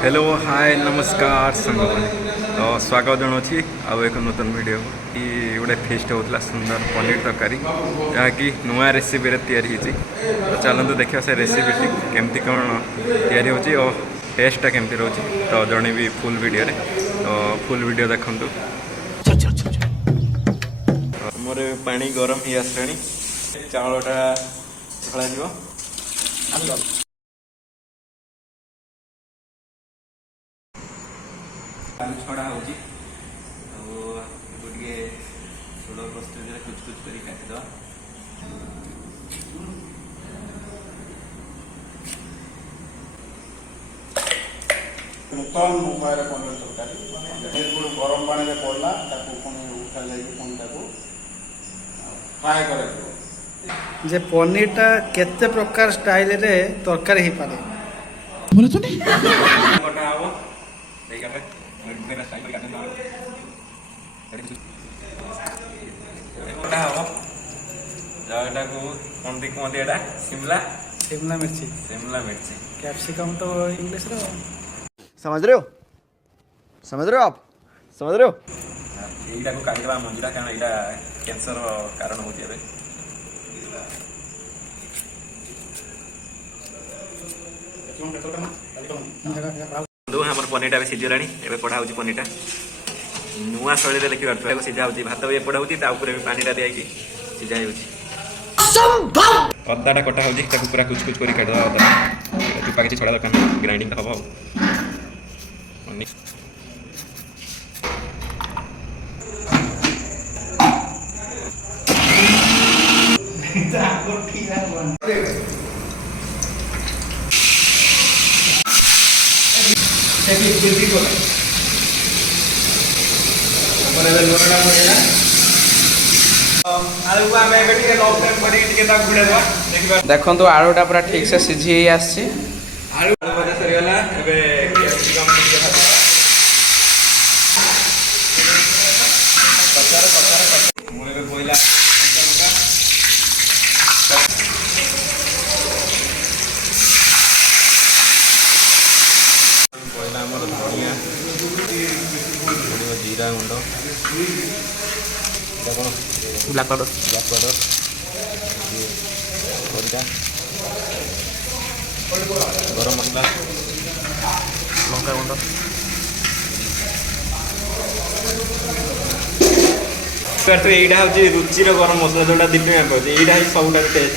hello hi नमस्कार सांग तो स्वागत जनावि आउ एक नूतन वीडियो कि गोटे फेस्ट होता सुंदर पनीर तरकारी जहाँकि नुआ रेसिपी तैयारी होती तो चलते देखा से रेसिपी केमती कौन तैयारी होची और टेस्टा केमती रोचे तो जनइबी फुल वीडियो रे तो फुल वीडियो देखु मोर पानी गरम ही आसला चावलटा ढला आलू छड़ा हो छोड़ प्रस्तुति कुछ कुछ कर काटिद नूतन उपाय पनीर तरकारी गरम पानी में पड़ला उठा जाए फ्राए कर जे पनीरटा केते प्रकार स्टाइल रे तरकारी ही पारे बोले तो नहीं कटा हो देखा पे मेरा स्टाइल पर काटना कटा हो जाटा को कोन दिक मते एटा शिमला मिर्ची कैप्सिकम तो इंग्लिश रो समझ रहे हो आप समझ रहे हो एटा को काटवा मंजुरा कारण एटा कैंसर कारण होती है हमर पनीरटा भी सीझीगला एवं पढ़ा हो पनीरटा नुआ शैली देखिए सीझा हो भात भी एपटा होती पानीटा दिखाई सीझा अदाटा कटा हो पूरा कुछ कुछ कर काटवा अदा चुपा किसी छड़ा दरकार ग्राइंडिंग हम देखो तो आलूटा पूरा ठीक से सीझी आसी आलू भजा सरीगला धनिया जीरा गुंड ब्लैक पाउडर गरम मसला लंका गुंड तो यहाँ हूँ रुचि गरम मसला जोटा दीपिका कहते यहाँ सबुटा टेस्ट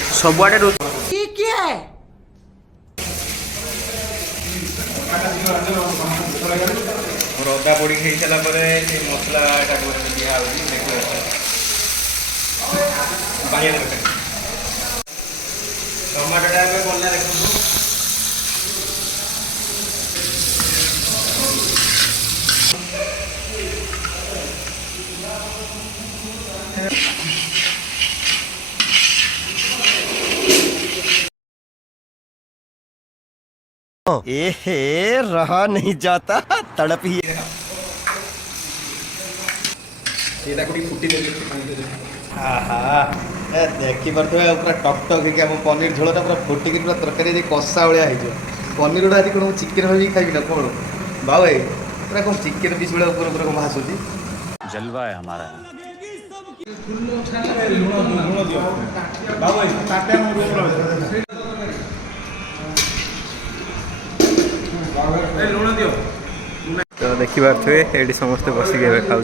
और अदा पोड़ी खाई सारा मसला दिया टमाटोटा बनला देखो रहा नहीं जाता तड़प ही देखी पारे पूरा टक टक हो पनीर झोलटा पूरा फुटिक पूरा तरकारी कषा भाया हो पनीर गुड़ा आज कौन चिकेन भाई खाइबी ना कौन बाबू भाई पूरा कौन चिकेन पीस भाया ऊपर पूरा कौन भाषुची जलवा है हमारा तो देखिए ये समस्ते बसिक खाऊँ